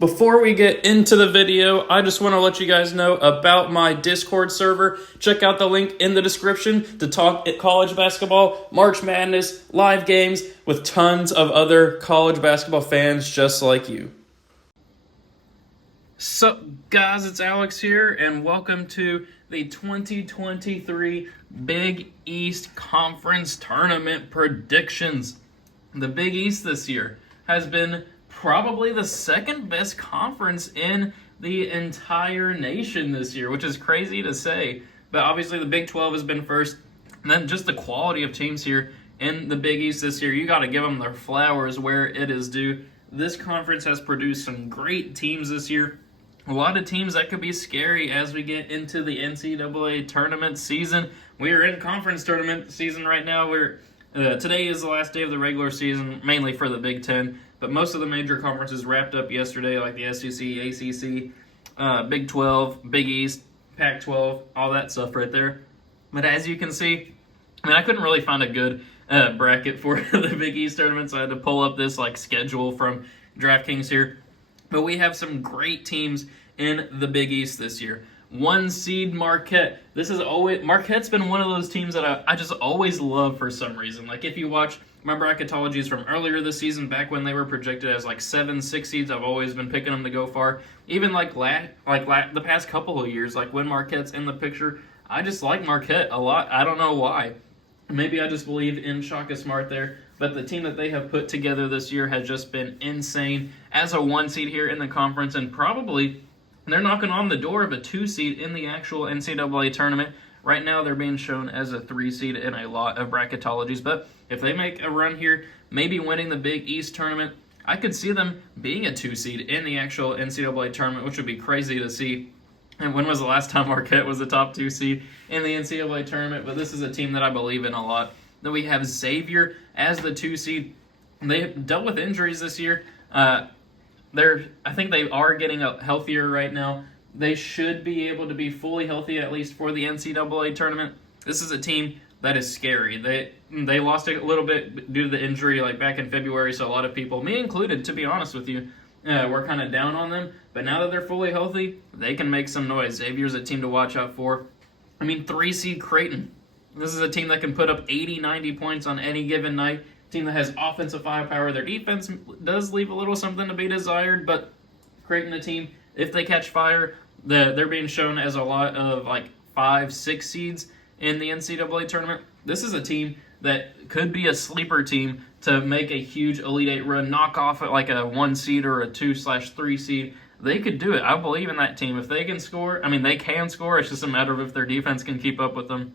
Before we get into the video, I just want to let you guys know about my Discord server. Check out the link in the description to talk college basketball, March Madness, live games with tons of other college basketball fans just like you. Sup guys, it's Alex here and welcome to the 2023 Big East Conference Tournament predictions. The Big East this year has been probably the second best conference in the entire nation this year, which is crazy to say. But obviously the Big 12 has been first. And then just the quality of teams here in the Big East this year, you got to give them their flowers where it is due. This conference has produced some great teams this year. A lot of teams that could be scary as we get into the NCAA tournament season. We are in conference tournament season right now. Today is the last day of the regular season, mainly for the Big Ten. But most of the major conferences wrapped up yesterday, like the SEC, ACC, Big 12, Big East, Pac-12, all that stuff right there. But as you can see, I couldn't really find a good bracket for the Big East tournament, so I had to pull up this schedule from DraftKings here. But we have some great teams in the Big East this year. 1 seed Marquette. Marquette's been one of those teams that I just always love for some reason. Like if you watch my bracketologies from earlier this season, back when they were projected as 7, 6 seeds, I've always been picking them to go far. Even the past couple of years, when Marquette's in the picture, I just like Marquette a lot. I don't know why. Maybe I just believe in Shaka Smart there. But the team that they have put together this year has just been insane as a 1 seed here in the conference, and probably they're knocking on the door of a 2 seed in the actual NCAA tournament. Right now they're being shown as a 3 seed in a lot of bracketologies, but if they make a run here, maybe winning the Big East tournament, I could see them being a 2 seed in the actual NCAA tournament, which would be crazy to see. And when was the last time Marquette was a top 2 seed in the NCAA tournament? But this is a team that I believe in a lot. Then we have Xavier as the 2 seed. They dealt with injuries this year. I think they are getting healthier right now. They should be able to be fully healthy, at least for the NCAA tournament. This is a team that is scary. They lost a little bit due to the injury back in February, so a lot of people, me included, to be honest with you, were kind of down on them. But now that they're fully healthy, they can make some noise. Xavier's a team to watch out for. 3 seed Creighton. This is a team that can put up 80, 90 points on any given night. Team that has offensive firepower. Their defense does leave a little something to be desired, but Creighton, a team, if they catch fire, they're being shown as a lot of 5, 6 seeds in the NCAA tournament. This is a team that could be a sleeper team to make a huge Elite 8 run, knock off at a 1 seed or a 2/3 seed. They could do it. I believe in that team. If they can score, they can score. It's just a matter of if their defense can keep up with them.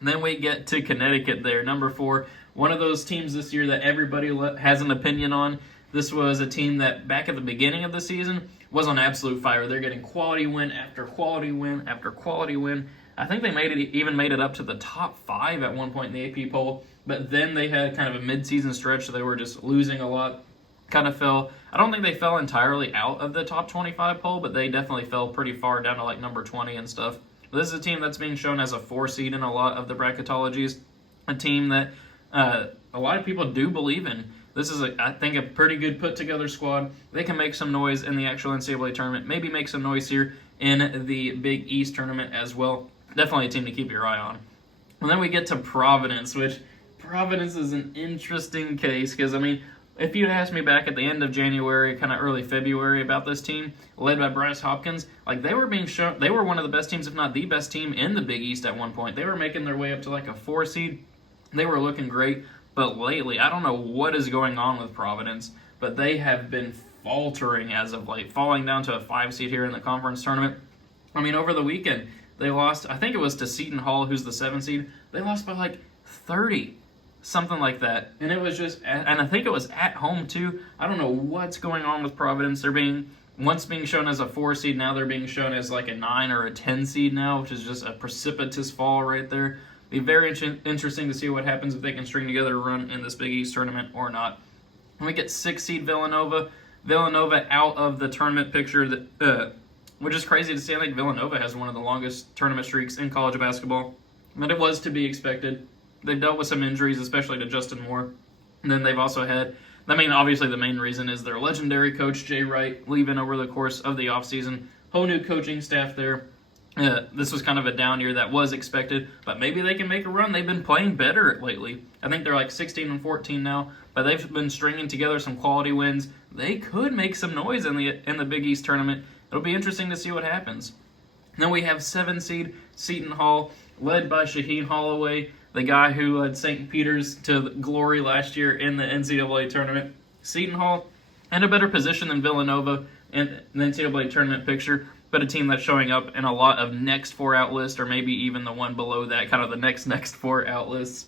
And then we get to Connecticut there, number 4. One of those teams this year that everybody has an opinion on. This was a team that back at the beginning of the season was on absolute fire. They're getting quality win after quality win after quality win. I think they even made it up to the top 5 at one point in the AP poll. But then they had kind of a mid-season stretch, so they were just losing a lot. Kind of fell. I don't think they fell entirely out of the top 25 poll, but they definitely fell pretty far down to number 20 and stuff. This is a team that's being shown as a 4 seed in a lot of the bracketologies. A team that a lot of people do believe in. This is, I think, a pretty good put-together squad. They can make some noise in the actual NCAA tournament. Maybe make some noise here in the Big East tournament as well. Definitely a team to keep your eye on. And then we get to Providence, which Providence is an interesting case because, if you'd asked me back at the end of January, kind of early February about this team, led by Bryce Hopkins, they were being shown, they were one of the best teams, if not the best team in the Big East at one point. They were making their way up to a 4 seed. They were looking great, but lately, I don't know what is going on with Providence, but they have been faltering as of late, falling down to a 5 seed here in the conference tournament. Over the weekend, they lost, I think it was to Seton Hall, who's the 7 seed. They lost by 30. Something like that. And it was and I think it was at home too. I don't know what's going on with Providence. They're once being shown as a 4 seed, now they're being shown as a 9 or a 10 seed now, which is just a precipitous fall right there. Be very interesting to see what happens if they can string together a run in this Big East tournament or not. And we get 6 seed Villanova. Villanova out of the tournament picture, which is crazy to see. I think Villanova has one of the longest tournament streaks in college basketball. But it was to be expected. They've dealt with some injuries, especially to Justin Moore. And then they've also had I mean, obviously the main reason is their legendary coach, Jay Wright, leaving over the course of the offseason. Whole new coaching staff there. This was kind of a down year that was expected, but maybe they can make a run. They've been playing better lately. I think they're like 16-14 now, but they've been stringing together some quality wins. They could make some noise in the Big East tournament. It'll be interesting to see what happens. Then we have 7 seed Seton Hall, led by Shaheen Holloway, the guy who led St. Peter's to glory last year in the NCAA tournament. Seton Hall in a better position than Villanova in the NCAA tournament picture, but a team that's showing up in a lot of next 4 out lists, or maybe even the one below that, kind of the next 4 out lists.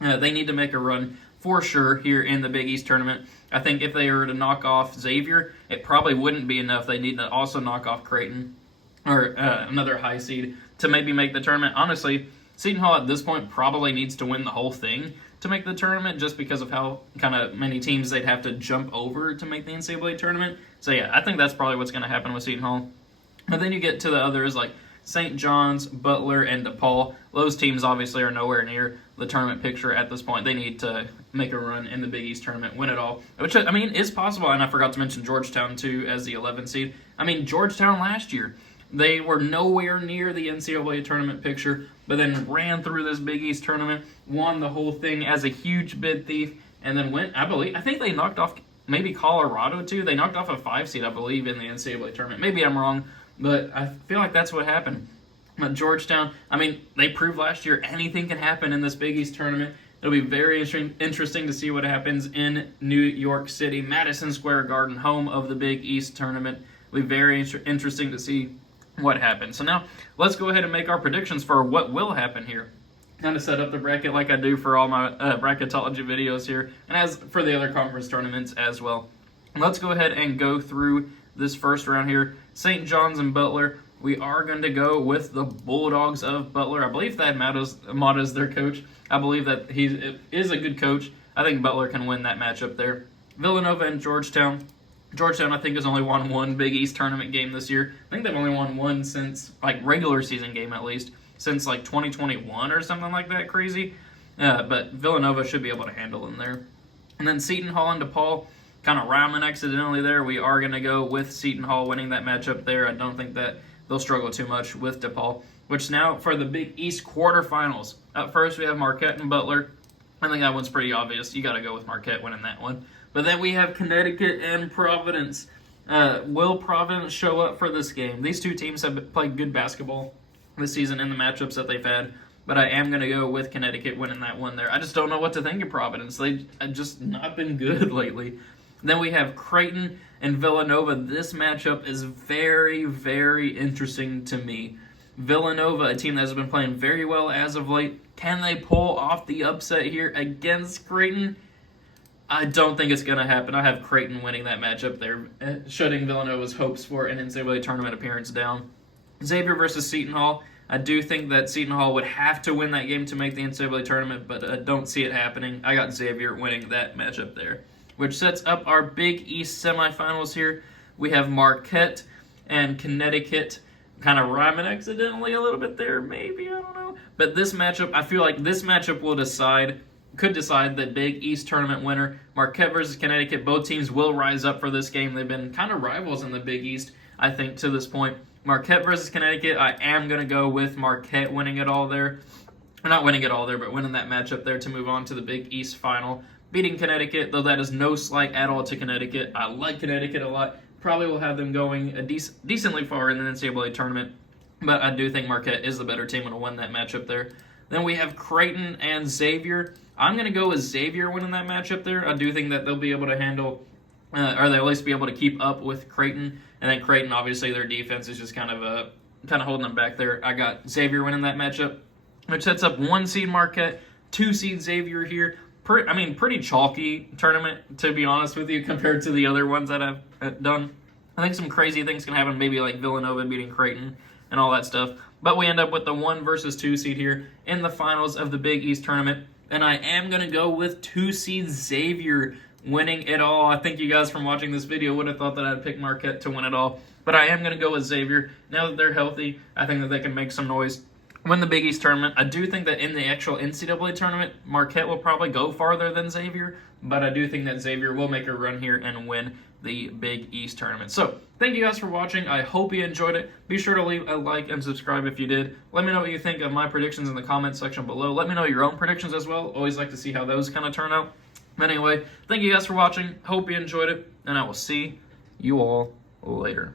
They need to make a run for sure here in the Big East tournament. I think if they were to knock off Xavier, it probably wouldn't be enough. They need to also knock off Creighton or another high seed to maybe make the tournament. Honestly, Seton Hall at this point probably needs to win the whole thing to make the tournament, just because of how kind of many teams they'd have to jump over to make the NCAA tournament. So yeah, I think that's probably what's going to happen with Seton Hall. But then you get to the others like St. John's, Butler, and DePaul. Those teams obviously are nowhere near the tournament picture at this point. They need to make a run in the Big East tournament, win it all, which, I mean, is possible. And I forgot to mention Georgetown, too, as the 11th seed. I mean, Georgetown last year, they were nowhere near the NCAA tournament picture, but then ran through this Big East tournament, won the whole thing as a huge bid thief, and then went, I think they knocked off maybe Colorado, too. They knocked off a 5 seed, I believe, in the NCAA tournament. Maybe I'm wrong, but I feel like that's what happened. But Georgetown, I mean, they proved last year anything can happen in this Big East tournament. It'll be very interesting to see what happens in New York City, Madison Square Garden, home of the Big East tournament. It'll be very interesting to see what happens. So now, let's go ahead and make our predictions for what will happen here. Kind of set up the bracket like I do for all my bracketology videos here, and as for the other conference tournaments as well. Let's go ahead and go through this first round here. St. John's and Butler. We are going to go with the Bulldogs of Butler. I believe Thad Matta is their coach. I believe that he is a good coach. I think Butler can win that matchup there. Villanova and Georgetown. Georgetown, I think, has only won one Big East tournament game this year. I think they've only won one since, like, regular season game at least, since, like, 2021 or something like that crazy. But Villanova should be able to handle them there. And then Seton Hall and DePaul, kind of rhyming accidentally there. We are going to go with Seton Hall winning that matchup there. I don't think that they'll struggle too much with DePaul. Which now for the Big East quarterfinals. Up first we have Marquette and Butler. I think that one's pretty obvious. You got to go with Marquette winning that one. But then we have Connecticut and Providence. Will Providence show up for this game? These two teams have played good basketball this season in the matchups that they've had. But I am going to go with Connecticut winning that one there. I just don't know what to think of Providence. They've just not been good lately. Then we have Creighton and Villanova. This matchup is very, very interesting to me. Villanova, a team that has been playing very well as of late. Can they pull off the upset here against Creighton? I don't think it's going to happen. I have Creighton winning that matchup there, shutting Villanova's hopes for an NCAA tournament appearance down. Xavier versus Seton Hall. I do think that Seton Hall would have to win that game to make the NCAA tournament, but I don't see it happening. I got Xavier winning that matchup there, which sets up our Big East semifinals here. We have Marquette and Connecticut, kind of rhyming accidentally a little bit there, maybe, I don't know. But this matchup, I feel like this matchup could decide the Big East tournament winner. Marquette versus Connecticut, both teams will rise up for this game. They've been kind of rivals in the Big East, I think, to this point. Marquette versus Connecticut, I am going to go with Marquette winning it all there. Not winning it all there, but winning that matchup there to move on to the Big East final. Beating Connecticut, though that is no slight at all to Connecticut. I like Connecticut a lot. Probably will have them going decently far in the NCAA tournament. But I do think Marquette is the better team and will win that matchup there. Then we have Creighton and Xavier. I'm going to go with Xavier winning that matchup there. I do think that they'll be able to handle, or they'll at least be able to keep up with Creighton. And then Creighton, obviously, their defense is just kind of holding them back there. I got Xavier winning that matchup, which sets up 1 seed Marquette, 2 seed Xavier here. Pretty chalky tournament, to be honest with you, compared to the other ones that I've done. I think some crazy things can happen, maybe like Villanova beating Creighton and all that stuff. But we end up with the 1 versus 2 seed here in the finals of the Big East tournament. And I am going to go with 2 seed Xavier winning it all. I think you guys from watching this video would have thought that I'd pick Marquette to win it all. But I am going to go with Xavier. Now that they're healthy, I think that they can make some noise, win the Big East tournament. I do think that in the actual NCAA tournament, Marquette will probably go farther than Xavier, but I do think that Xavier will make a run here and win the Big East tournament. So, thank you guys for watching. I hope you enjoyed it. Be sure to leave a like and subscribe if you did. Let me know what you think of my predictions in the comment section below. Let me know your own predictions as well. Always like to see how those kind of turn out. Anyway, thank you guys for watching. Hope you enjoyed it, and I will see you all later.